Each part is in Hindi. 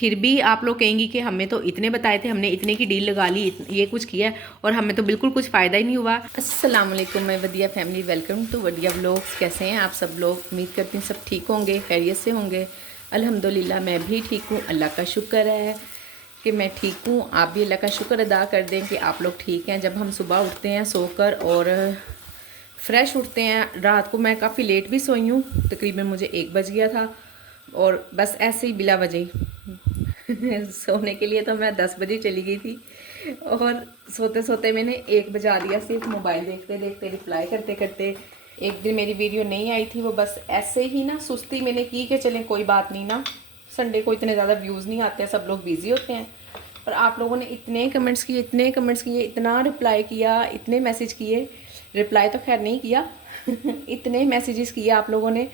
फिर भी आप लोग कहेंगी कि हमें तो इतने बताए थे, हमने इतने की डील लगा ली, ये कुछ किया है और हमें तो बिल्कुल कुछ फ़ायदा ही नहीं हुआ। अस्सलाम वालेकुम, मैं वदिया फैमिली, वेलकम टू वदिया व्लॉग्स। कैसे हैं आप सब लोग? उम्मीद करती हूँ सब ठीक होंगे, खैरियत से होंगे। अल्हम्दुलिल्लाह मैं भी ठीक हूँ, अल्लाह का शुक्र है कि मैं ठीक हूँ। आप भी अल्लाह का शुक्र अदा कर दें कि आप लोग ठीक हैं। जब हम सुबह उठते हैं सोकर और फ्रेश उठते हैं, रात को मैं काफ़ी लेट भी सोई हूँ, तकरीबन मुझे 1 बज गया था और बस ऐसे ही बिला वजह सोने के लिए तो मैं 10 बजे चली गई थी और सोते सोते मैंने 1 बजा दिया, सिर्फ मोबाइल देखते देखते, रिप्लाई करते करते। एक दिन मेरी वीडियो नहीं आई थी, वो बस ऐसे ही ना सुस्ती मैंने की कि चलें कोई बात नहीं ना, संडे को इतने ज़्यादा व्यूज़ नहीं आते हैं, सब लोग बिज़ी होते हैं। और आप लोगों ने इतने कमेंट्स किए, इतने कमेंट्स किए, इतना रिप्लाई किया, इतने मैसेज किए, रिप्लाई तो खैर नहीं किया इतने मैसेजेस किए आप लोगों ने,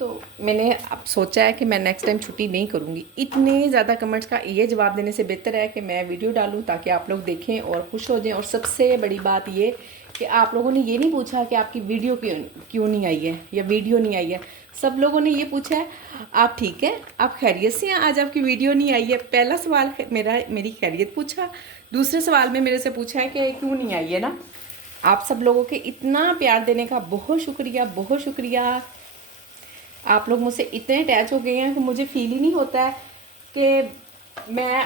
तो मैंने अब सोचा है कि मैं नेक्स्ट टाइम छुट्टी नहीं करूँगी। इतने ज़्यादा कमेंट्स का ये जवाब देने से बेहतर है कि मैं वीडियो डालूँ ताकि आप लोग देखें और खुश हो जाएं। और सबसे बड़ी बात ये कि आप लोगों ने ये नहीं पूछा कि आपकी वीडियो क्यों नहीं आई है या वीडियो नहीं आई है। सब लोगों ने ये पूछा है आप ठीक है, आप खैरियत से हैं, आज आपकी वीडियो नहीं आई है। पहला सवाल मेरी खैरियत पूछा, दूसरे सवाल में मेरे से पूछा है कि क्यों नहीं आई है ना। आप सब लोगों के इतना प्यार देने का बहुत शुक्रिया, बहुत शुक्रिया। आप लोग मुझसे इतने अटैच हो गए हैं कि मुझे फील ही नहीं होता है कि मैं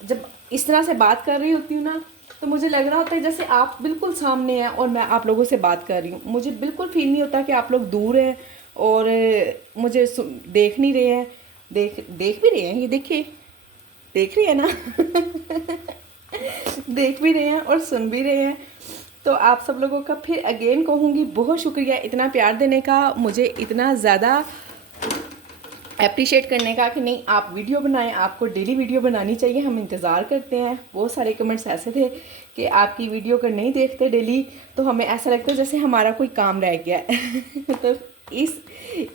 जब इस तरह से बात कर रही होती हूँ ना, तो मुझे लग रहा होता है जैसे आप बिल्कुल सामने हैं और मैं आप लोगों से बात कर रही हूँ। मुझे बिल्कुल फील नहीं होता कि आप लोग दूर हैं और मुझे देख नहीं रहे हैं। देख भी रहे हैं, ये देखिए, देख रहे हैं ना देख भी रहे हैं और सुन भी रहे हैं। तो आप सब लोगों का फिर अगेन कहूँगी बहुत शुक्रिया इतना प्यार देने का, मुझे इतना ज़्यादा अप्रिशिएट करने का कि नहीं आप वीडियो बनाएं, आपको डेली वीडियो बनानी चाहिए, हम इंतज़ार करते हैं। बहुत सारे कमेंट्स ऐसे थे कि आपकी वीडियो अगर नहीं देखते डेली तो हमें ऐसा लगता है जैसे हमारा कोई काम रह गया है तो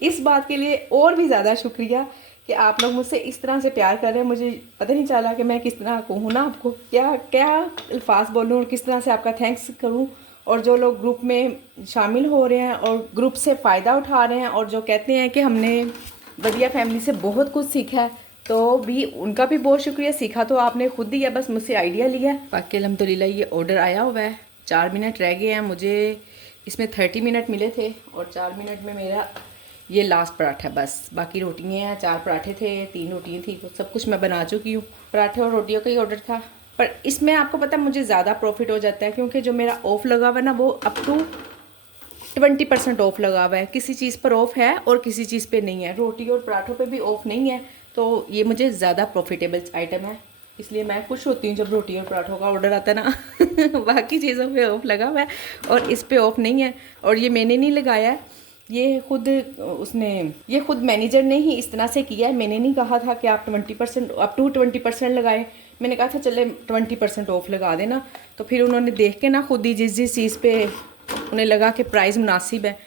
इस बात के लिए और भी ज़्यादा शुक्रिया कि आप लोग मुझसे इस तरह से प्यार कर रहे हैं। मुझे पता नहीं चला कि मैं किस तरह कहूँ ना, आपको क्या क्या अल्फाज बोलूँ और किस तरह से आपका थैंक्स करूँ। और जो लोग ग्रुप में शामिल हो रहे हैं और ग्रुप से फ़ायदा उठा रहे हैं और जो कहते हैं कि हमने वदिया फैमिली से बहुत कुछ सीखा है, तो भी उनका भी बहुत शुक्रिया। सीखा तो आपने खुद ही है, बस मुझसे आइडिया लिया। बाकी अल्हम्दुलिल्लाह ये ऑर्डर आया हुआ है, 4 मिनट रह गए हैं, मुझे इसमें 30 मिनट मिले थे और 4 मिनट में मेरा ये लास्ट पराठा, बस बाकी रोटियाँ हैं। 4 पराठे थे, 3 रोटियाँ थी, तो सब कुछ मैं बना चुकी हूँ। पराठे और रोटियों का ही ऑर्डर था, पर इसमें आपको पता है मुझे ज़्यादा प्रॉफिट हो जाता है क्योंकि जो मेरा ऑफ़ लगा हुआ है ना, वो अप टू 20% ऑफ लगा हुआ है। किसी चीज़ पर ऑफ है और किसी चीज़ पे नहीं है। रोटी और पराठों पे भी ऑफ नहीं है, तो ये मुझे ज़्यादा प्रॉफिटेबल आइटम है, इसलिए मैं खुश होती हूँ जब रोटी और पराठों का ऑर्डर आता है ना बाकी चीज़ों पे ऑफ लगा हुआ है और इस पे ऑफ नहीं है। और ये मैंने नहीं लगाया है, ये खुद मैनेजर ने ही इस तरह से किया है। मैंने नहीं कहा था कि आप 20% अप टू 20% लगाएं, मैंने कहा था चले 20% ऑफ लगा देना। तो फिर उन्होंने देख के ना खुद ही जिस चीज़ पे उन्हें लगा कि प्राइस मुनासिब है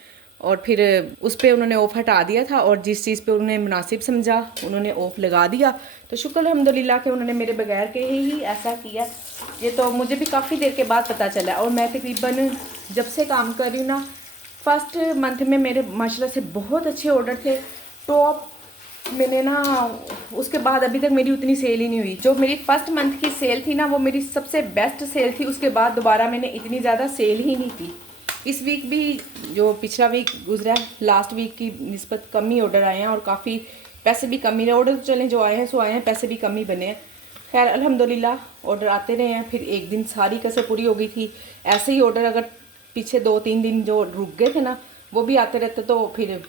और फिर उस पर उन्होंने ऑफ़ हटा दिया था और जिस चीज़ पे उन्होंने मुनासिब समझा उन्होंने ऑफ़ लगा दिया। तो शुक्र अल्हम्दुलिल्लाह कि उन्होंने मेरे बगैर के ही ऐसा किया। ये तो मुझे भी काफ़ी देर के बाद पता चला और मैं तकरीबन जब से काम कर रही हूँ ना, फर्स्ट मंथ में मेरे माशाल्लाह से बहुत अच्छे ऑर्डर थे, टॉप। मैंने ना उसके बाद अभी तक मेरी उतनी सेल ही नहीं हुई। जो मेरी फर्स्ट मंथ की सेल थी ना, वो मेरी सबसे बेस्ट सेल थी। उसके बाद दोबारा मैंने इतनी ज़्यादा सेल ही नहीं की। इस वीक भी, जो पिछला वीक गुजरा है, लास्ट वीक की निस्बत कम ही ऑर्डर आए हैं और काफ़ी पैसे भी कम ही रहे। ऑर्डर तो चलें जो आए हैं सो आए हैं, पैसे भी कम ही बने हैं। खैर अल्हम्दुलिल्लाह ऑर्डर आते रहे हैं। फिर एक दिन सारी कसर पूरी हो गई थी। ऐसे ही ऑर्डर अगर पीछे 2-3 दिन जो रुक गए थे ना, वो भी आते रहते तो फिर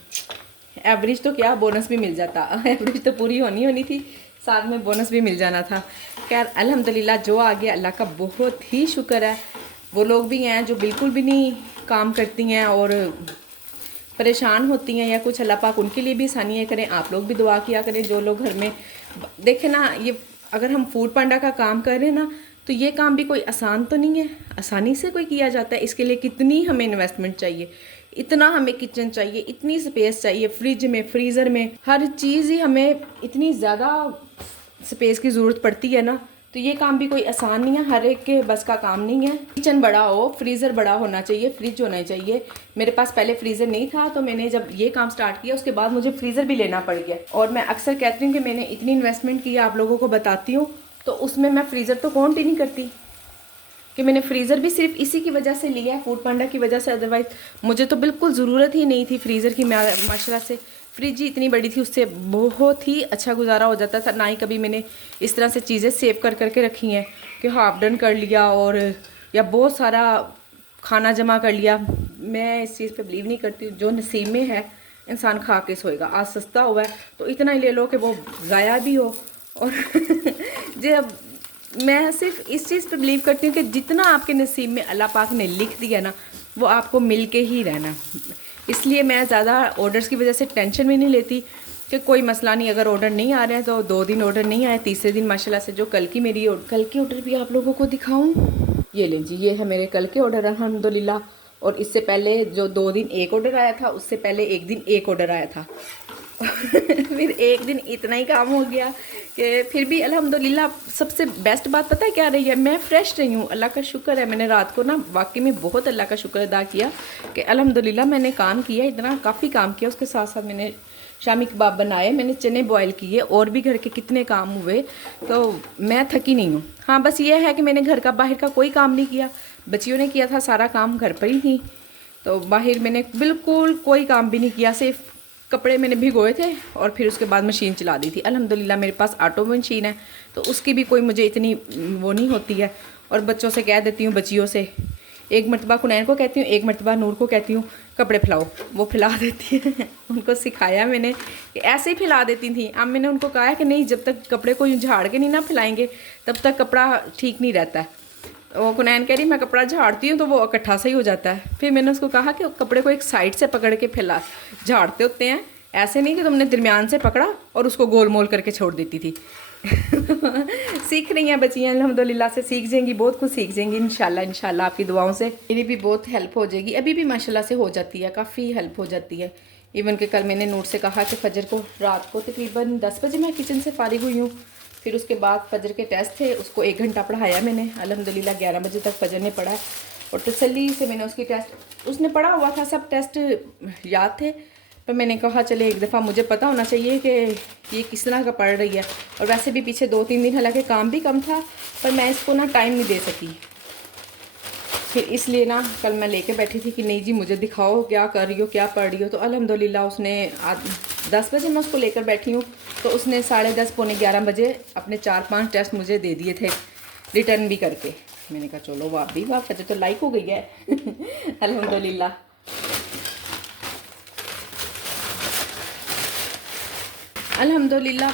एवरेज तो क्या बोनस भी मिल जाता एवरेज तो पूरी होनी थी, साथ में बोनस भी मिल जाना था। खैर अल्हम्दुलिल्लाह जो आ गया अल्लाह का बहुत ही शुक्र है। वो लोग भी हैं जो बिल्कुल भी नहीं काम करती हैं और परेशान होती हैं या कुछ, अल्लाह पाक उनके लिए भी आसानियाँ करें। आप लोग भी दुआ किया करें जो लोग घर में देखें ना, ये अगर हम फूड पांडा का काम कर रहे हैं ना, तो ये काम भी कोई आसान तो नहीं है, आसानी से कोई किया जाता है। इसके लिए कितनी हमें इन्वेस्टमेंट चाहिए, इतना हमें किचन चाहिए, इतनी स्पेस चाहिए, फ्रिज में, फ्रीज़र में, हर चीज़ ही हमें इतनी ज़्यादा स्पेस की ज़रूरत पड़ती है ना। तो ये काम भी कोई आसान नहीं है, हर एक के बस का काम नहीं है। किचन बड़ा हो, फ्रीज़र बड़ा होना चाहिए, फ्रिज होना चाहिए। मेरे पास पहले फ्रीज़र नहीं था, तो मैंने जब ये काम स्टार्ट किया उसके बाद मुझे फ्रीज़र भी लेना पड़ गया। और मैं अक्सर कहती हूँ कि मैंने इतनी इन्वेस्टमेंट की, आप लोगों को बताती हूँ, तो उसमें मैं फ्रीज़र तो काउंट ही नहीं करती कि मैंने फ्रीज़र भी सिर्फ इसी की वजह से लिया है, फूड पांडा की वजह से। अदरवाइज़ मुझे तो बिल्कुल ज़रूरत ही नहीं थी फ्रीज़र की। माशाल्लाह से फ्रिज ही इतनी बड़ी थी, उससे बहुत ही अच्छा गुजारा हो जाता था। ना ही कभी मैंने इस तरह से चीज़ें सेव कर करके रखी हैं कि हाफ डन कर लिया और या बहुत सारा खाना जमा कर लिया। मैं इस चीज़ पे बिलीव नहीं करती। जो नसीब में है इंसान खा के सोएगा। आज सस्ता हुआ है तो इतना ही ले लो कि वो ज़ाया भी हो। और जब मैं सिर्फ इस चीज़ पे बिलीव करती हूँ कि जितना आपके नसीब में अल्लाह पाक ने लिख दिया ना, वो आपको मिल के ही रहना। इसलिए मैं ज़्यादा ऑर्डर्स की वजह से टेंशन भी नहीं लेती कि कोई मसला नहीं, अगर ऑर्डर नहीं आ रहे हैं तो 2 दिन ऑर्डर नहीं आए, तीसरे दिन माशाल्लाह से जो कल की ऑर्डर भी आप लोगों को दिखाऊं। ये लें जी, ये है मेरे कल के ऑर्डर अल्हम्दुलिल्लाह। और इससे पहले जो 2 दिन एक ऑर्डर आया था, उससे पहले एक दिन एक ऑर्डर आया था। फिर एक दिन इतना ही काम हो गया कि फिर भी अल्हम्दुलिल्लाह। सबसे बेस्ट बात पता है क्या रही है, मैं फ़्रेश रही हूँ, अल्लाह का शुक्र है। मैंने रात को ना वाकई में बहुत अल्लाह का शुक्र अदा किया कि अल्हम्दुलिल्लाह मैंने काम किया, इतना काफ़ी काम किया। उसके साथ साथ मैंने शामी कबाब बनाए, मैंने चने बॉयल किए, और भी घर के कितने काम हुए, तो मैं थकी नहीं हूँ। हाँ बस ये है कि मैंने घर का बाहर का कोई काम नहीं किया, बच्चियों ने किया था सारा काम, घर पर ही थी, तो बाहर मैंने बिल्कुल कोई काम भी नहीं किया। सिर्फ कपड़े मैंने भिगोए थे और फिर उसके बाद मशीन चला दी थी। अल्हम्दुलिल्लाह मेरे पास ऑटो मशीन है, तो उसकी भी कोई मुझे इतनी वो नहीं होती है। और बच्चों से कह देती हूँ, बच्चियों से एक मरतबा खुनैन को कहती हूँ, एक मरतबा नूर को कहती हूँ कपड़े फैलाओ, वो फैला देती है। उनको सिखाया मैंने कि ऐसे ही फैला देती थी। अब मैंने उनको कहा है कि नहीं, जब तक कपड़े को झाड़ के नहीं ना फैलाएंगे तब तक कपड़ा ठीक नहीं रहता है। वो कुनैन कह रही मैं कपड़ा झाड़ती हूँ तो वो इकट्ठा सा ही हो जाता है। फिर मैंने उसको कहा कि कपड़े को एक साइड से पकड़ के फैला झाड़ते होते हैं, ऐसे नहीं कि तुमने दरमियान से पकड़ा और उसको गोल मोल करके छोड़ देती थी। सीख रही हैं बच्चियाँ, अल्हम्दुलिल्लाह से सीख जाएंगी, बहुत कुछ सीख जाएंगी इंशाल्लाह आपकी दुआओं से। मेरी भी बहुत हेल्प हो जाएगी, अभी भी माशाल्लाह से हो जाती है, काफ़ी हेल्प हो जाती है। इवन कि कल मैंने नूर से कहा कि फजर को रात को तकरीबन 10 बजे मैं किचन से फारिग हुई हूँ। फिर उसके बाद फजर के टेस्ट थे, उसको 1 घंटा पढ़ाया मैंने, अल्हम्दुलिल्लाह 11 बजे तक फजर ने पढ़ा। और तसल्ली से मैंने उसकी टेस्ट, उसने पढ़ा हुआ था, सब टेस्ट याद थे, पर मैंने कहा चले एक दफ़ा मुझे पता होना चाहिए कि ये किस तरह का पढ़ रही है। और वैसे भी पीछे 2-3 दिन हालांकि काम भी कम था, पर मैं इसको ना टाइम नहीं दे सकी। फिर इसलिए ना कल मैं लेके बैठी थी कि नहीं जी मुझे दिखाओ क्या कर रही हो, क्या पढ़ रही हो। तो अल्हम्दुलिल्लाह उसने 10 बजे मैं उसको लेकर बैठी हूँ, तो उसने 10:30 पौने 11 बजे अपने 4-5 टेस्ट मुझे दे दिए थे, रिटर्न भी करके। मैंने कहा चलो वाह भी वाह, फजर तो लाइक हो गई है। अल्हम्दुलिल्लाह। अल्हम्दुलिल्लाह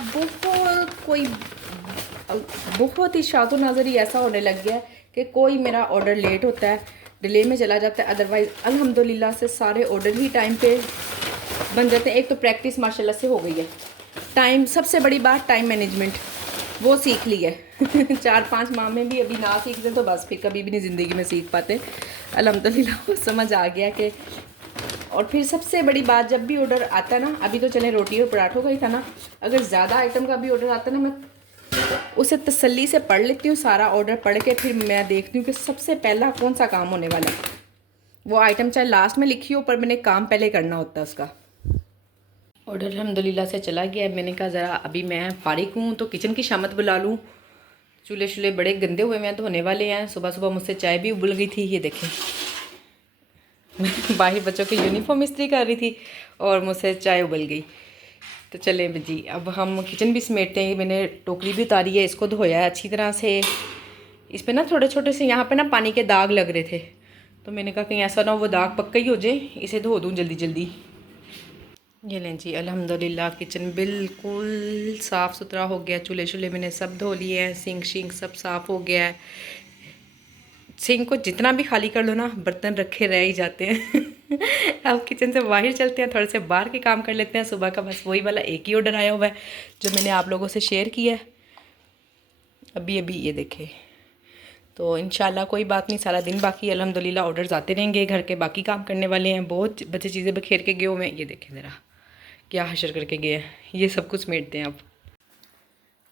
बहुत ही शातो नज़र ही ऐसा होने लग गया है कि कोई मेरा ऑर्डर लेट होता है, डिले में चला जाता है, अदरवाइज़ अल्हम्दुलिल्लाह से सारे ऑर्डर ही टाइम पे बन जाते हैं। एक तो प्रैक्टिस माशाल्लाह से हो गई है, टाइम, सबसे बड़ी बात टाइम मैनेजमेंट वो सीख ली है। 4-5 माह में भी अभी ना सीखते तो बस फिर कभी भी नहीं ज़िंदगी में सीख पाते। अल्हम्दुलिल्लाह वो समझ आ गया कि। और फिर सबसे बड़ी बात, जब भी ऑर्डर आता है ना, अभी तो चले रोटी और पराठों का ही था ना, अगर ज़्यादा आइटम का भी ऑर्डर आता है ना, मैं उसे तसल्ली से पढ़ लेती हूँ, सारा ऑर्डर पढ़ के फिर मैं देखती हूँ कि सबसे पहला कौन सा काम होने वाला है। वो आइटम चाहे लास्ट में लिखी हो, पर मैंने काम पहले करना होता है उसका। ऑर्डर अल्हम्दुलिल्लाह से चला गया है। मैंने कहा ज़रा अभी मैं फारिग हूँ तो किचन की शामत बुला लूँ। चूल्हे शूल्हे बड़े गंदे हुए हैं, तो होने वाले हैं। सुबह सुबह मुझसे चाय भी उबल गई थी, ये देखें। बाहर बच्चों की यूनिफॉर्म इस्त्री कर रही थी और मुझसे चाय उबल गई। तो चले जी अब हम किचन भी समेटते हैं। मैंने टोकरी भी उतारी है, इसको धोया है अच्छी तरह से। इस पर ना थोड़े छोटे से यहाँ पे ना पानी के दाग लग रहे थे, तो मैंने कहा कहीं ऐसा ना हो वो दाग पक्का ही हो जाए, इसे धो दूँ जल्दी जल्दी। ये लें जी अल्हम्दुलिल्लाह किचन बिल्कुल साफ़ सुथरा हो गया। चूल्हे शूल्हे मैंने सब धो लिए हैं, सिंक शिंक सब साफ़ हो गया है। सिंक को जितना भी खाली कर लो ना, बर्तन रखे रह ही जाते हैं। अब किचन से बाहर चलते हैं, थोड़े से बाहर के काम कर लेते हैं। सुबह का बस वही वाला एक ही ऑर्डर आया हुआ है जो मैंने आप लोगों से शेयर किया है अभी अभी, ये देखे। तो इंशाल्लाह कोई बात नहीं, सारा दिन बाकी अल्हम्दुलिल्लाह ऑर्डर्स आते रहेंगे। घर के बाकी काम करने वाले हैं, बहुत बच्चे चीज़ें बखेर के गए हुए हैं। ये देखें ज़रा क्या हशर करके गए हैं, ये सब कुछ समेटते हैं अब।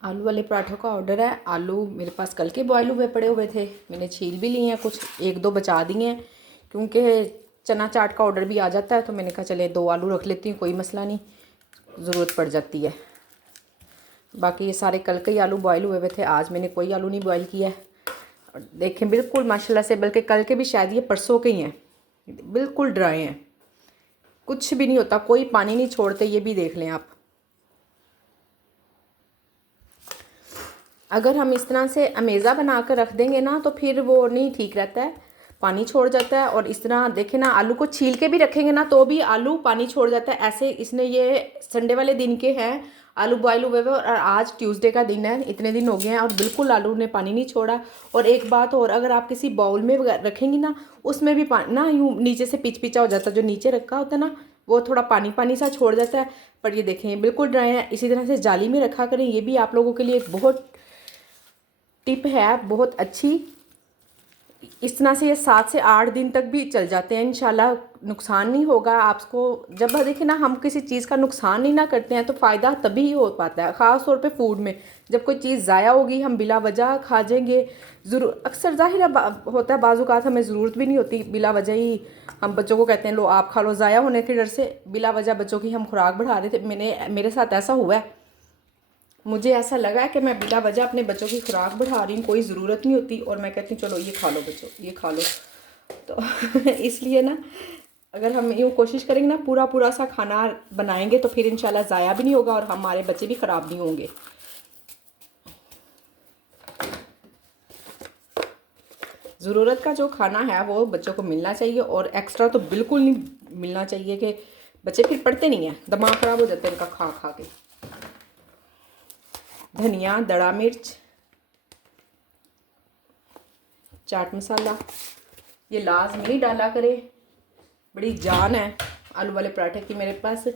आलू वाले पराठों का ऑर्डर है। आलू मेरे पास कल के बॉयल हुए पड़े हुए थे, मैंने छील भी लिए हैं, कुछ एक दो बचा दिए हैं क्योंकि चना चाट का ऑर्डर भी आ जाता है। तो मैंने कहा चले 2 आलू रख लेती हूँ, कोई मसला नहीं, ज़रूरत पड़ जाती है। बाकी ये सारे कल के ही आलू बॉयल हुए हुए थे, आज मैंने कोई आलू नहीं बॉयल किया है। और देखें बिल्कुल माशाल्लाह से, बल्कि कल के भी शायद ये परसों के ही हैं, बिल्कुल ड्राई हैं, कुछ भी नहीं होता, कोई पानी नहीं छोड़ते। ये भी देख लें आप। अगर हम इस तरह से अमेज़ा बना कर रख देंगे ना तो फिर वो नहीं ठीक रहता है, पानी छोड़ जाता है। और इस तरह देखें ना, आलू को छील के भी रखेंगे ना तो भी आलू पानी छोड़ जाता है। ऐसे इसने ये संडे वाले दिन के हैं आलू बॉयल हुए हुए, और आज ट्यूसडे का दिन है, इतने दिन हो गए हैं और बिल्कुल आलू ने पानी नहीं छोड़ा। और एक बात और, अगर आप किसी बाउल में रखेंगी ना, उसमें भी पानी ना यूँ नीचे से पिच पिचा हो जाता है, जो नीचे रखा होता है ना वो थोड़ा पानी पानी सा छोड़ जाता है। पर ये देखें बिल्कुल ड्राई है। इसी तरह से जाली में रखा करें, ये भी आप लोगों के लिए एक बहुत टिप है, बहुत अच्छी। इस तरह से ये 7 से 8 दिन तक भी चल जाते हैं इंशाल्लाह, नुकसान नहीं होगा आपको। जब देखिए ना, हम किसी चीज़ का नुकसान नहीं ना करते हैं तो फ़ायदा तभी ही हो पाता है, ख़ास तौर पे फूड में। जब कोई चीज़ ज़ाया होगी, हम बिला वजह खा जाएंगे, ज़रूर अक्सर ज़ाहिर होता है, बाज़ औक़ात हमें ज़रूरत भी नहीं होती, बिला वजह ही हम बच्चों को कहते हैं लो आप खा लो, ज़ाया होने के डर से बिला वजह बच्चों की हम खुराक बढ़ा रहे थे। मेरे साथ ऐसा हुआ है, मुझे ऐसा लगा है कि मैं बिला वजह अपने बच्चों की खुराक बढ़ा रही हूँ, कोई ज़रूरत नहीं होती, और मैं कहती हूँ चलो ये खा लो बच्चों, ये खा लो। तो इसलिए ना, अगर हम यूँ कोशिश करेंगे ना, पूरा पूरा सा खाना बनाएंगे तो फिर इंशाल्लाह ज़ाया भी नहीं होगा और हमारे बच्चे भी ख़राब नहीं होंगे। ज़रूरत का जो खाना है वो बच्चों को मिलना चाहिए, और एक्स्ट्रा तो बिल्कुल नहीं मिलना चाहिए कि बच्चे फिर पढ़ते नहीं हैं, दिमाग ख़राब हो जाता है इनका खा खा के। धनिया, दड़ा मिर्च, चाट मसाला, ये लाजमी डाला करे, बड़ी जान है आलू वाले पराठे की। मेरे पास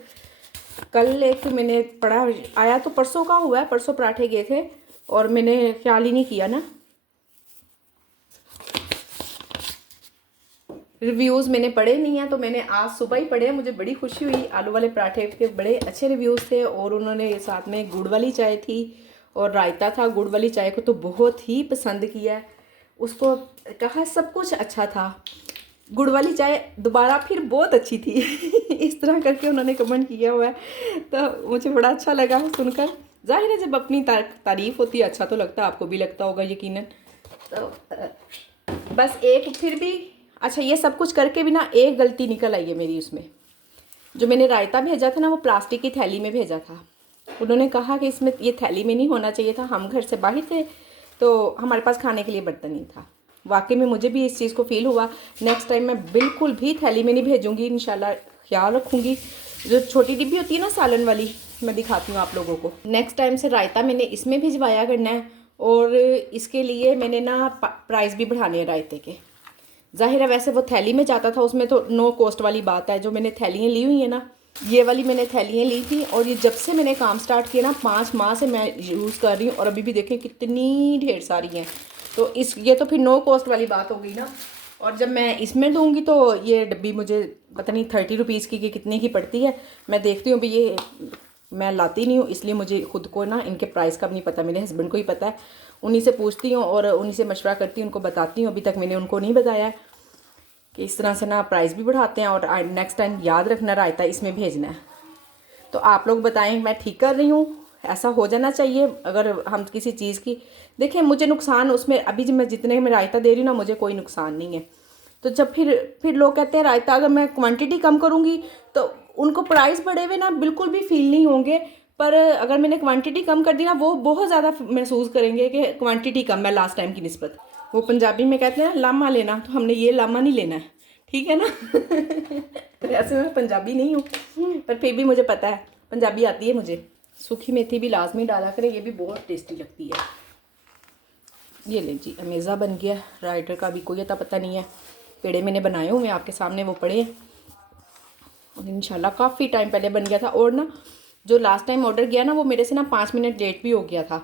कल एक मैंने पढ़ा आया, तो परसों का हुआ है, परसों पराठे गए थे और मैंने ख्याल ही नहीं किया ना, रिव्यूज़ मैंने पढ़े नहीं हैं, तो मैंने आज सुबह ही पढ़े। मुझे बड़ी खुशी हुई, आलू वाले पराठे के बड़े अच्छे रिव्यूज़ थे, और उन्होंने साथ में गुड़ वाली चाय थी और रायता था। गुड़ वाली चाय को तो बहुत ही पसंद किया, उसको कहा सब कुछ अच्छा था, गुड़ वाली चाय दोबारा फिर बहुत अच्छी थी इस तरह करके उन्होंने कमेंट किया हुआ है, तो मुझे बड़ा अच्छा लगा सुनकर। जाहिर है जब अपनी तारीफ़ होती है अच्छा तो लगता है, आपको भी लगता होगा यकीनन। तो बस एक फिर भी अच्छा, ये सब कुछ करके भी ना एक गलती निकल आई है मेरी उसमें। जो मैंने रायता भेजा था ना, वो प्लास्टिक की थैली में भेजा था। उन्होंने कहा कि इसमें ये थैली में नहीं होना चाहिए था, हम घर से बाहर थे तो हमारे पास खाने के लिए बर्तन नहीं था। वाकई में मुझे भी इस चीज़ को फ़ील हुआ। नेक्स्ट टाइम मैं बिल्कुल भी थैली में नहीं भेजूँगी, इंशाल्लाह ख्याल रखूँगी। जो छोटी डिब्बी होती है ना सालन वाली, मैं दिखाती हूँ आप लोगों को। नेक्स्ट टाइम से रायता मैंने इसमें भिजवाया करना है, और इसके लिए मैंने ना प्राइस भी बढ़ाने हैं रायते के। जाहिर है वैसे वो थैली में जाता था, उसमें तो नो कॉस्ट वाली बात है। जो मैंने थैलियाँ ली हुई हैं ना, ये वाली मैंने थैलियाँ ली थी, और ये जब से मैंने काम स्टार्ट किया ना, 5 माह से मैं यूज़ कर रही हूँ, और अभी भी देखें कितनी ढेर सारी हैं। तो ये तो फिर नो कॉस्ट वाली बात हो गई ना। और जब मैं इसमें दूँगी तो ये डब्बी मुझे पता नहीं 30 रुपीज़ की कितने की पड़ती है। मैं देखती हूँ, भाई ये मैं लाती नहीं हूँ, इसलिए मुझे खुद को ना इनके प्राइस का भी नहीं पता, मेरे हस्बैंड को ही पता है। उन्हीं से पूछती हूँ और उन्हीं से मशवरा करती हूँ, उनको बताती हूँ। अभी तक मैंने उनको नहीं बताया है कि इस तरह से ना प्राइस भी बढ़ाते हैं, और नेक्स्ट टाइम याद रखना रायता इसमें भेजना है। तो आप लोग बताएं मैं ठीक कर रही हूँ? ऐसा हो जाना चाहिए। अगर हम किसी चीज़ की देखें, मुझे नुकसान उसमें अभी जब मैं जितने में रायता दे रही हूँ ना, मुझे कोई नुकसान नहीं है। तो जब फिर लोग कहते हैं रायता अगर मैं क्वांटिटी कम करूँगी तो उनको प्राइस बढ़े हुए ना बिल्कुल भी फील नहीं होंगे। पर अगर मैंने क्वांटिटी कम कर दी ना, वो बहुत ज़्यादा महसूस करेंगे कि क्वांटिटी कम है लास्ट टाइम की निस्बत। वो पंजाबी में कहते हैं लामा लेना, तो हमने ये लामा नहीं लेना है, ठीक है ना वैसे मैं पंजाबी नहीं हूँ, पर फिर भी मुझे पता है, पंजाबी आती है मुझे। सूखी मेथी भी लाजमी डाला करें, ये भी बहुत टेस्टी लगती है। ये ले जी, अमेज़ा बन गया। राइटर का भी कोई अता पता नहीं है। पेड़े मैंने बनाए हुए आपके सामने, वो पड़े हैं, और इंशाल्लाह काफ़ी टाइम पहले बन गया था। और ना जो लास्ट टाइम ऑर्डर किया ना, वो मेरे से ना 5 मिनट लेट भी हो गया था,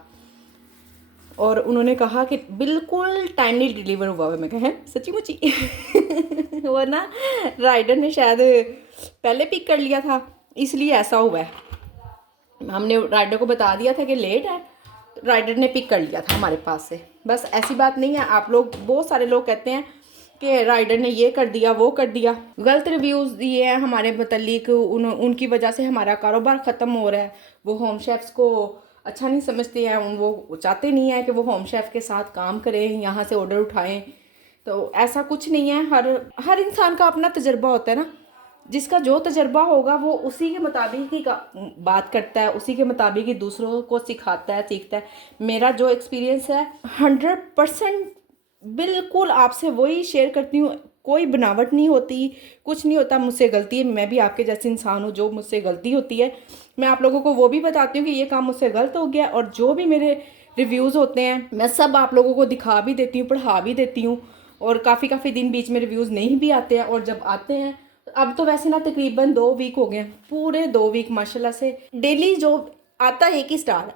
और उन्होंने कहा कि बिल्कुल टाइमली डिलीवर हुआ हुआ। मैं कहा सच्ची मुची वो ना राइडर ने शायद पहले पिक कर लिया था, इसलिए ऐसा हुआ है। हमने राइडर को बता दिया था कि लेट है, राइडर ने पिक कर लिया था हमारे पास से। बस ऐसी बात नहीं है। आप लोग, बहुत सारे लोग कहते हैं कि राइडर ने ये कर दिया वो कर दिया, गलत रिव्यूज़ दिए हैं हमारे मतलब उनकी वजह से हमारा कारोबार ख़त्म हो रहा है। वो होम शेफ़्स को अच्छा नहीं समझते हैं, वो चाहते नहीं है कि वो होम शेफ़ के साथ काम करें, यहाँ से ऑर्डर उठाएं। तो ऐसा कुछ नहीं है। हर इंसान का अपना तजुर्बा होता है ना, जिसका जो तजुर्बा होगा वो उसी के मुताबिक ही बात करता है, उसी के मुताबिक ही दूसरों को सिखाता है, सीखता है। मेरा जो एक्सपीरियंस है 100% बिल्कुल आपसे वही शेयर करती हूँ। कोई बनावट नहीं होती, कुछ नहीं होता। मुझसे गलती है, मैं भी आपके जैसे इंसान हूँ, जो मुझसे गलती होती है मैं आप लोगों को वो भी बताती हूँ कि ये काम मुझसे गलत हो गया। और जो भी मेरे रिव्यूज़ होते हैं मैं सब आप लोगों को दिखा भी देती हूँ, पढ़ा भी देती हूँ। और काफ़ी दिन बीच में रिव्यूज़ नहीं भी आते हैं, और जब आते हैं अब तो वैसे ना तकरीबन 2 वीक हो गए, पूरे 2 वीक माशाल्लाह से डेली जो आता है 1 ही स्टार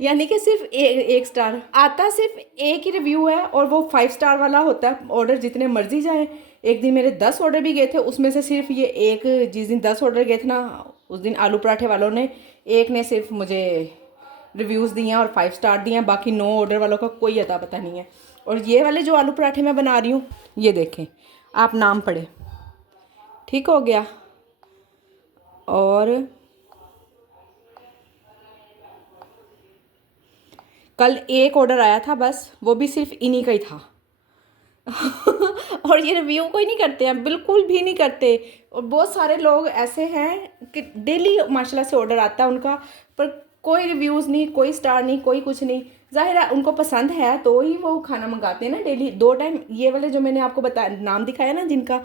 यानी कि सिर्फ एक स्टार आता, सिर्फ एक ही रिव्यू है, और वो 5 स्टार वाला होता है। ऑर्डर जितने मर्जी जाए। एक दिन मेरे 10 ऑर्डर भी गए थे, उसमें से सिर्फ ये एक, जिस दिन 10 ऑर्डर गए थे ना, उस दिन आलू पराठे वालों ने एक ने सिर्फ मुझे रिव्यूज़ दिए हैं और 5 स्टार दिए हैं। बाकी 9 ऑर्डर वालों का कोई अता पता नहीं है। और ये वाले जो आलू पराठे मैं बना रही हूँ, ये देखें आप, नाम पढ़े, ठीक हो गया। और कल एक ऑर्डर आया था, बस वो भी सिर्फ इन्हीं का ही था और ये रिव्यू कोई नहीं करते हैं, बिल्कुल भी नहीं करते। और बहुत सारे लोग ऐसे हैं कि डेली माशाल्लाह से ऑर्डर आता है उनका, पर कोई रिव्यूज़ नहीं, कोई स्टार नहीं, कोई कुछ नहीं। ज़ाहिर है उनको पसंद है तो ही वो खाना मंगाते हैं ना डेली 2 टाइम। ये वाले जो मैंने आपको बताया, नाम दिखाया ना जिनका,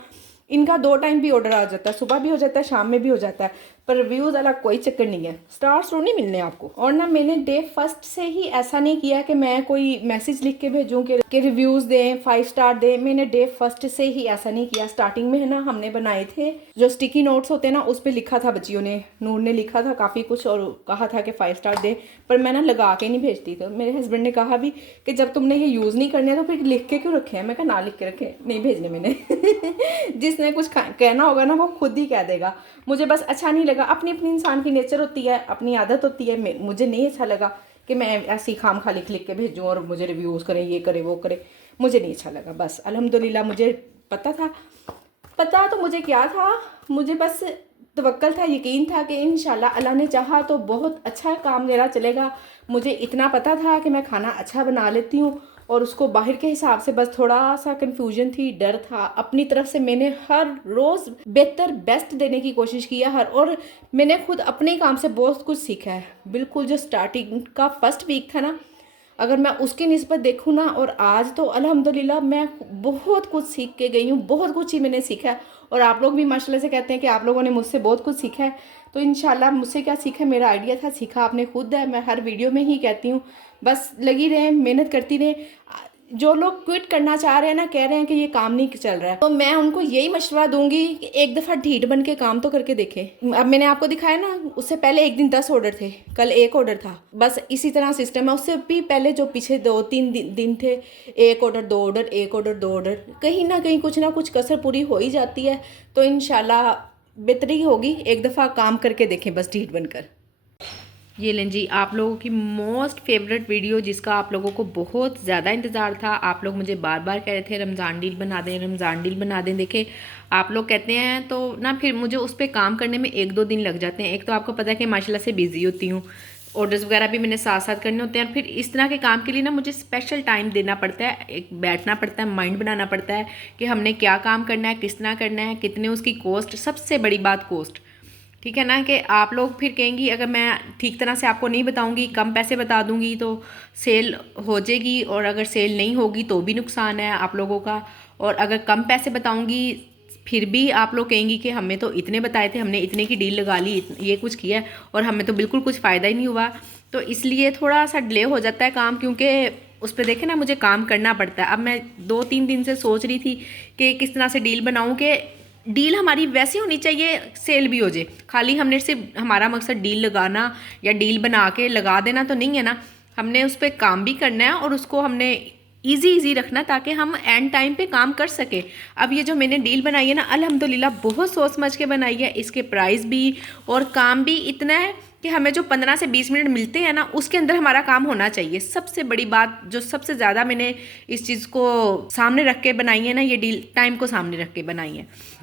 इनका 2 टाइम भी ऑर्डर आ जाता है, सुबह भी हो जाता है, शाम में भी हो जाता है। पर रिव्यूज़ वाला कोई चक्कर नहीं है, स्टार्स तो नहीं मिलने आपको। और ना मैंने डे फर्स्ट से ही ऐसा नहीं किया कि मैं कोई मैसेज लिख के भेजूँ कि रिव्यूज़ दें, 5 स्टार दें। मैंने डे फर्स्ट से ही ऐसा नहीं किया। स्टार्टिंग में है ना, हमने बनाए थे जो स्टिकी नोट्स होते हैं ना, उस पर लिखा था, बच्चियों ने, नूर ने लिखा था काफ़ी कुछ और कहा था कि 5 स्टार दें, पर मैं ना लगा के नहीं भेजती। तो मेरे हस्बैंड ने कहा भी कि जब तुमने ये यूज़ नहीं करने तो फिर लिख के क्यों रखे हैं। मैं कहा ना लिख के रखे, नहीं भेजने मैंने जिसने कुछ कहना होगा ना वो खुद ही कह देगा। मुझे बस अच्छा नहीं लगा। अपनी अपनी इंसान की नेचर होती है, अपनी आदत होती है। मुझे नहीं अच्छा लगा कि मैं ऐसी खाम खा लिख के भेजूँ और मुझे रिव्यूज़ करें, ये करे वो करे, मुझे नहीं अच्छा लगा। बस अल्हम्दुलिल्लाह मुझे पता था, पता तो मुझे क्या था, मुझे बस तवक्कल था, यकीन था कि इंशाल्लाह अल्लाह ने चाहा तो बहुत अच्छा काम मेरा चलेगा। मुझे इतना पता था कि मैं खाना अच्छा बना लेती हूँ, और उसको बाहर के हिसाब से बस थोड़ा सा कन्फ्यूजन थी, डर था। अपनी तरफ से मैंने हर रोज़ बेहतर बेस्ट देने की कोशिश की है, और मैंने खुद अपने काम से बहुत कुछ सीखा है। बिल्कुल जो स्टार्टिंग का फर्स्ट वीक था ना, अगर मैं उसकी निस्बत देखूँ ना, और आज तो अल्हम्दुलिल्लाह मैं बहुत कुछ सीख के गई हूँ, बहुत कुछ ही मैंने सीखा है। और आप लोग भी माशाल्लाह से कहते हैं कि आप लोगों ने मुझसे बहुत कुछ सीखा है। तो इंशाल्लाह मुझसे क्या सीखा, मेरा आइडिया था, सीखा आपने खुद है। मैं हर वीडियो में ही कहती हूँ, बस लगी रहें, मेहनत करती रहें। जो लोग क्विट करना चाह रहे हैं ना, कह रहे हैं कि ये काम नहीं चल रहा है, तो मैं उनको यही मशवरा दूंगी कि एक दफ़ा ढीठ बन के काम तो करके देखें। अब मैंने आपको दिखाया ना, उससे पहले एक दिन 10 ऑर्डर थे, कल एक ऑर्डर था। बस इसी तरह सिस्टम है। उससे भी पहले जो पीछे 2-3 दिन थे, 1 ऑर्डर 2 ऑर्डर, 1 ऑर्डर 2 ऑर्डर, कहीं ना कहीं कुछ ना कुछ कसर पूरी हो ही जाती है। तो इंशाल्लाह बेहतरी होगी। एक दफ़ा काम करके देखें बस ढीठ बनकर। ये लें जी, आप लोगों की मोस्ट फेवरेट वीडियो, जिसका आप लोगों को बहुत ज़्यादा इंतज़ार था। आप लोग मुझे बार बार कह रहे थे रमज़ान डील बना दें, रमज़ान डील बना दें। देखे आप लोग कहते हैं तो ना, फिर मुझे उस पर काम करने में 1-2 दिन लग जाते हैं। एक तो आपको पता है कि माशाल्लाह से बिज़ी होती हूँ, ऑर्डर्स वगैरह भी मैंने साथ साथ करने होते हैं। फिर इस तरह के काम के लिए ना मुझे स्पेशल टाइम देना पड़ता है, एक बैठना पड़ता है, माइंड बनाना पड़ता है कि हमने क्या काम करना है, किस तरह करना है, कितने उसकी कॉस्ट। सबसे बड़ी बात कॉस्ट, ठीक है ना, कि आप लोग फिर कहेंगी अगर मैं ठीक तरह से आपको नहीं बताऊंगी, कम पैसे बता दूंगी तो सेल हो जाएगी, और अगर सेल नहीं होगी तो भी नुकसान है आप लोगों का। और अगर कम पैसे बताऊंगी फिर भी आप लोग कहेंगी कि हमें तो इतने बताए थे, हमने इतने की डील लगा ली, ये कुछ किया और हमें तो बिल्कुल कुछ फ़ायदा ही नहीं हुआ। तो इसलिए थोड़ा सा डिले हो जाता है काम, क्योंकि उस पर देखें ना मुझे काम करना पड़ता है। अब मैं 2-3 दिन से सोच रही थी कि किस तरह से डील बनाऊँ कि डील हमारी वैसी होनी चाहिए सेल भी हो जाए। खाली हमने सिर्फ हमारा मकसद डील लगाना या डील बना के लगा देना तो नहीं है ना, हमने उस पर काम भी करना है और उसको हमने इजी रखना ताकि हम एंड टाइम पे काम कर सके। अब ये जो मैंने डील बनाई है ना, अल्हम्दुलिल्लाह बहुत सोच समझ के बनाई है। इसके प्राइस भी और काम भी इतना है कि हमें जो 15 से 20 मिनट मिलते हैं ना, उसके अंदर हमारा काम होना चाहिए। सबसे बड़ी बात जो सबसे ज़्यादा मैंने इस चीज़ को सामने रख के बनाई है ना, ये डील टाइम को सामने रख के बनाई है।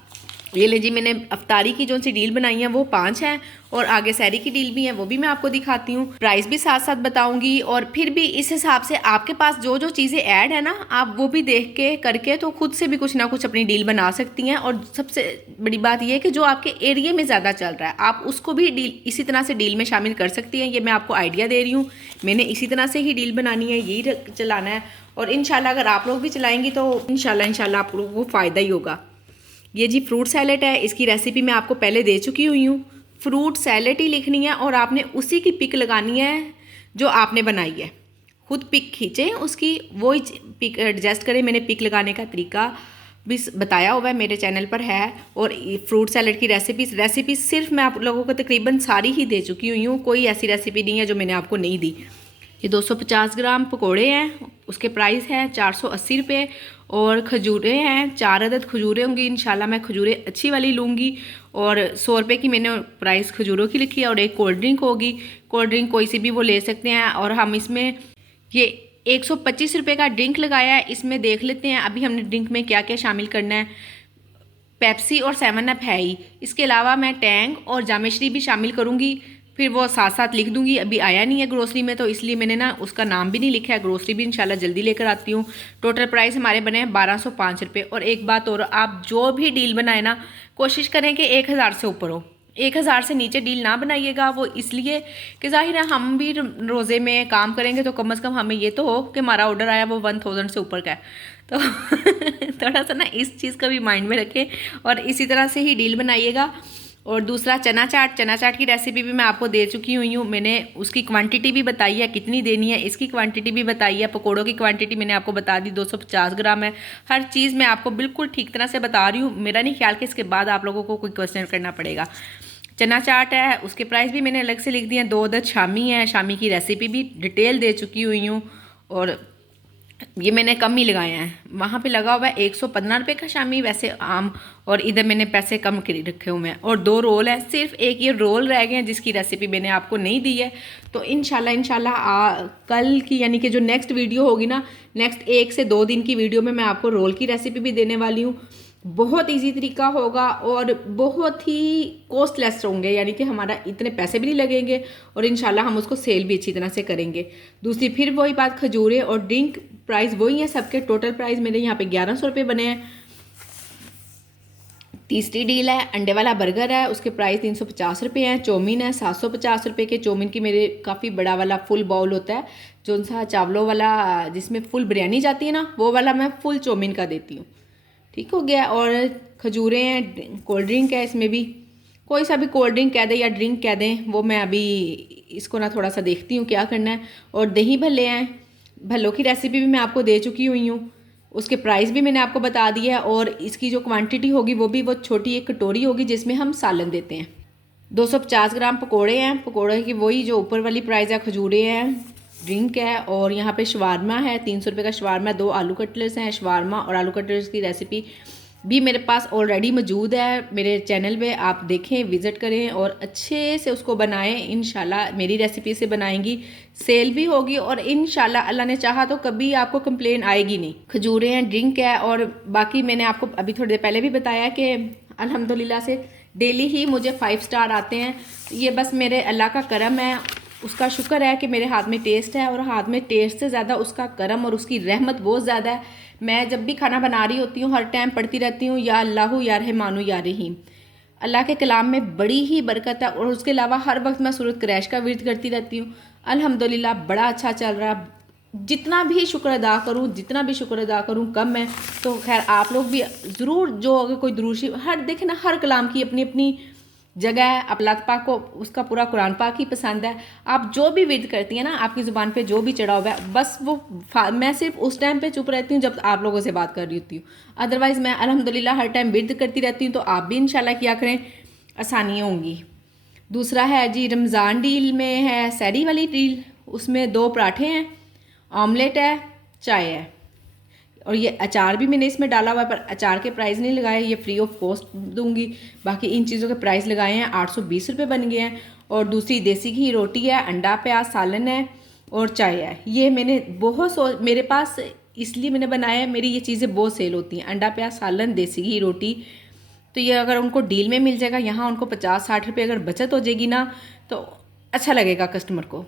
ये ले जी, मैंने अफ्तारी की जो सी डील बनाई है वो 5 हैं, और आगे सहरी की डील भी है, वो भी मैं आपको दिखाती हूँ। प्राइस भी साथ साथ बताऊंगी, और फिर भी इस हिसाब से आपके पास जो जो चीज़ें ऐड है ना, आप वो भी देख के करके तो खुद से भी कुछ ना कुछ अपनी डील बना सकती हैं। और सबसे बड़ी बात ये है कि जो आपके एरिया में ज़्यादा चल रहा है, आप उसको भी डील इसी तरह से डील में शामिल कर सकती हैं। ये मैं आपको आइडिया दे रही हूँ, मैंने इसी तरह से ही डील बनानी है, यही चलाना है। और इंशाल्लाह अगर आप लोग भी चलाएंगी तो इंशाल्लाह आप लोगों को फ़ायदा ही होगा। ये जी फ्रूट सैलेड है, इसकी रेसिपी मैं आपको पहले दे चुकी हुई हूँ। फ्रूट सैलेड ही लिखनी है और आपने उसी की पिक लगानी है जो आपने बनाई है। खुद पिक खींचें उसकी, वो ही पिक एडजस्ट करें। मैंने पिक लगाने का तरीका भी बताया हुआ है, मेरे चैनल पर है। और फ्रूट सैलेड की रेसिपी सिर्फ मैं आप लोगों को तकरीबन सारी ही दे चुकी हुई हूँ, कोई ऐसी रेसिपी नहीं है जो मैंने आपको नहीं दी। ये 250 ग्राम पकोड़े हैं, उसके प्राइस है 480 रुपये। और खजूरें हैं, 4 अदद खजूरें होंगी। इंशाल्लाह मैं खजूरें अच्छी वाली लूँगी। और 100 रुपये की मैंने प्राइस खजूरों की लिखी है। और एक कोल्ड ड्रिंक होगी, कोल्ड ड्रिंक कोई सी भी वो ले सकते हैं। और हम इसमें ये 125 रुपये का ड्रिंक लगाया है। इसमें देख लेते हैं अभी हमने ड्रिंक में क्या क्या शामिल करना है। पेप्सी और 7 अप है ही, इसके अलावा मैं टैंग और जामेश्री भी शामिल करूँगी, फिर वो साथ साथ लिख दूंगी। अभी आया नहीं है ग्रोसरी में, तो इसलिए मैंने ना उसका नाम भी नहीं लिखा है। ग्रोसरी भी इंशाल्लाह जल्दी लेकर आती हूँ। टोटल प्राइस हमारे बने हैं 1205 रुपये। और एक बात और, आप जो भी डील बनाए ना, कोशिश करें कि 1000 से ऊपर हो। 1000 से नीचे डील ना बनाइएगा। वो इसलिए कि जाहिर है हम भी रोज़े में काम करेंगे, तो कम से कम हमें ये तो हो कि हमारा ऑर्डर आया वो 1000 से ऊपर का है। तो थोड़ा सा ना इस चीज़ का भी माइंड में रखें और इसी तरह से ही डील बनाइएगा। और दूसरा चना चाट की रेसिपी भी मैं आपको दे चुकी हुई हूँ। मैंने उसकी क्वांटिटी भी बताई है कितनी देनी है, इसकी क्वांटिटी भी बताई है। पकोड़ों की क्वांटिटी मैंने आपको बता दी, 250 ग्राम है। हर चीज़ मैं आपको बिल्कुल ठीक तरह से बता रही हूँ। मेरा नहीं ख्याल कि इसके बाद आप लोगों को कोई क्वेश्चन करना पड़ेगा। चना चाट है, उसके प्राइस भी मैंने अलग से लिख दिए हैं। 2 अदद शामी है, शामी की रेसिपी भी डिटेल दे चुकी हुई हूँ। और ये मैंने कम ही लगाए हैं, वहाँ पे लगा हुआ है 115 रुपये का शामी वैसे आम, और इधर मैंने पैसे कम रखे हुए हैं। और 2 रोल है, सिर्फ एक ये रोल रह गए हैं जिसकी रेसिपी मैंने आपको नहीं दी है। तो इंशाल्लाह कल की यानी कि जो नेक्स्ट वीडियो होगी ना, नेक्स्ट 1 से 2 दिन की वीडियो में मैं आपको रोल की रेसिपी भी देने वाली हूँ। बहुत इजी तरीका होगा और बहुत ही कॉस्टलेस होंगे, यानी कि हमारा इतने पैसे भी नहीं लगेंगे और इंशाल्लाह हम उसको सेल भी अच्छी तरह से करेंगे। दूसरी फिर वही बात, खजूरें और ड्रिंक प्राइस वही है सबके। टोटल प्राइस मेरे यहाँ पे 1100 रुपये बने हैं। तीसरी डील है, अंडे वाला बर्गर है, उसके प्राइस 350 रुपये हैं। चौमीन है 750 रुपये के। चौमीन की मेरे काफ़ी बड़ा वाला फुल बाउल होता है, जो सा चावलों वाला जिसमें फुल बिरयानी जाती है ना, वो वाला मैं फुल चौमीन का देती हूँ। ठीक हो गया। और खजूरें हैं, कोल्ड ड्रिंक है, इसमें भी कोई सा भी कोल्ड ड्रिंक कह दें या ड्रिंक कह दें, वो मैं अभी इसको ना थोड़ा सा देखती हूँ क्या करना है। और दही भल्ले हैं, भल्लों की रेसिपी भी मैं आपको दे चुकी हुई हूँ, उसके प्राइस भी मैंने आपको बता दिया है। और इसकी जो क्वांटिटी होगी वो भी वो छोटी एक कटोरी होगी जिसमें हम सालन देते हैं। 250 ग्राम पकोड़े हैं, पकोड़े की वही जो ऊपर वाली प्राइस है। खजूरें हैं, ड्रिंक है, और यहाँ पे शवारमा है, 300 रुपये का शवारमा है। 2 आलू कटलेट्स हैं। शवारमा और आलू कटलेट्स की रेसिपी भी मेरे पास ऑलरेडी मौजूद है मेरे चैनल पे, आप देखें, विज़िट करें और अच्छे से उसको बनाएं। इंशाल्लाह मेरी रेसिपी से बनाएंगी, सेल भी होगी और इंशाल्लाह अल्लाह ने चाहा तो कभी आपको कंप्लेन आएगी नहीं। खजूरें हैं, ड्रिंक है, और बाकी मैंने आपको अभी थोड़ी देर पहले भी बताया कि अल्हम्दुलिल्लाह से डेली ही मुझे 5 स्टार आते हैं। ये बस मेरे अल्लाह का करम है, उसका शुक्र है कि मेरे हाथ में टेस्ट है, और हाथ में टेस्ट से ज़्यादा उसका करम और उसकी रहमत बहुत ज़्यादा है। मैं जब भी खाना बना रही होती हूँ हर टाइम पढ़ती रहती हूँ, या अल्लाह या रहमानु या रहीम। अल्लाह के कलाम में बड़ी ही बरकत है। और उसके अलावा हर वक्त मैं सूरत क्रैश का विर्द करती रहती हूँ। अल्हम्दुलिल्लाह बड़ा अच्छा चल रहा है। जितना भी शुक्र अदा करूँ कम है। तो खैर आप लोग भी ज़रूर, जो अगर कोई दुरूशी हर देखे ना, हर कलाम की अपनी अपनी जगह है। अब अल्लाह पाक को उसका पूरा कुरान पाक ही पसंद है। आप जो भी विर्द करती हैं ना, आपकी ज़ुबान पे जो भी चढ़ा हुआ है, बस वो मैं सिर्फ उस टाइम पे चुप रहती हूँ जब आप लोगों से बात कर रही होती हूँ। अदरवाइज़ मैं अल्हम्दुलिल्लाह हर टाइम विर्द करती रहती हूँ। तो आप भी इंशाल्लाह किया करें, आसानियाँ होंगी। दूसरा है जी रमज़ान डील में है, सहरी वाली डील, उसमें 2 पराठे हैं, ऑमलेट है, चाय है, और ये अचार भी मैंने इसमें डाला हुआ है, पर अचार के प्राइस नहीं लगाए, ये फ्री ऑफ कॉस्ट दूंगी। बाकी इन चीज़ों के प्राइस लगाए हैं, 820 रुपये बन गए हैं। और दूसरी देसी घी रोटी है, अंडा प्याज सालन है और चाय है। ये मैंने मेरे पास इसलिए मैंने बनाया है, मेरी ये चीज़ें बहुत सेल होती हैं, अंडा प्याज सालन देसी घी रोटी। तो ये अगर उनको डील में मिल जाएगा, यहाँ उनको 50-60 रुपये अगर बचत हो जाएगी ना तो अच्छा लगेगा कस्टमर को,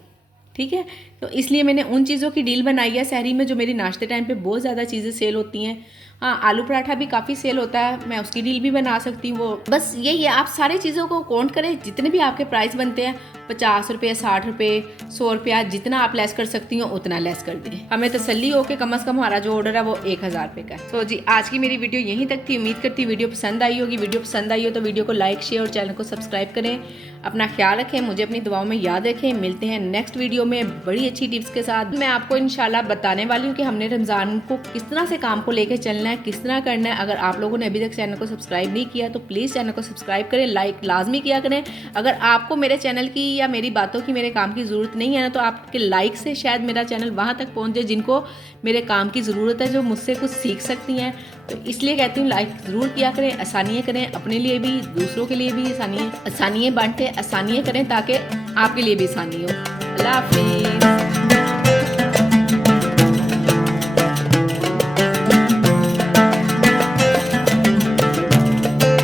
ठीक है। तो इसलिए मैंने उन चीज़ों की डील बनाई है सहरी में जो मेरी नाश्ते टाइम पे बहुत ज़्यादा चीज़ें सेल होती हैं। हाँ, आलू पराठा भी काफ़ी सेल होता है, मैं उसकी डील भी बना सकती हूँ। वो बस यही है, आप सारी चीज़ों को काउंट करें, जितने भी आपके प्राइस बनते हैं 50 रुपये 60 रुपये 100 रुपया, जितना आप लेस कर सकती हो उतना लेस कर दें। हमें तसल्ली हो कि कम से कम हमारा जो ऑर्डर है वो 1000 रुपये का है। तो जी आज की मेरी वीडियो यहीं तक थी। उम्मीद करती हूँ वीडियो पसंद आई होगी। वीडियो पसंद आई हो तो वीडियो को लाइक शेयर और चैनल को सब्सक्राइब करें। अपना ख्याल रखें, मुझे अपनी दुआओं में याद रखें। मिलते हैं नेक्स्ट वीडियो में बड़ी अच्छी टिप्स के साथ। मैं आपको इंशाल्लाह बताने वाली हूँ कि हमने रमज़ान को किस तरह से काम को लेकर चलना है, किस तरह करना है। अगर आप लोगों ने अभी तक चैनल को सब्सक्राइब नहीं किया तो प्लीज़ चैनल को सब्सक्राइब करें, लाइक लाजमी किया करें। अगर आपको मेरे चैनल की या मेरी बातों की, मेरे काम की ज़रूरत नहीं है ना, तो आपके लाइक से शायद मेरा चैनल वहाँ तक पहुँचे जिनको मेरे काम की ज़रूरत है, जो मुझसे कुछ सीख सकती हैं। तो इसलिए कहती हूँ लाइक ज़रूर किया करें, आसानियाँ करें, अपने लिए भी दूसरों के लिए भी आसानियाँ बांटें, आसानियाँ करें ताकि आपके लिए भी आसानी हो। अल्लाह हाफिज़।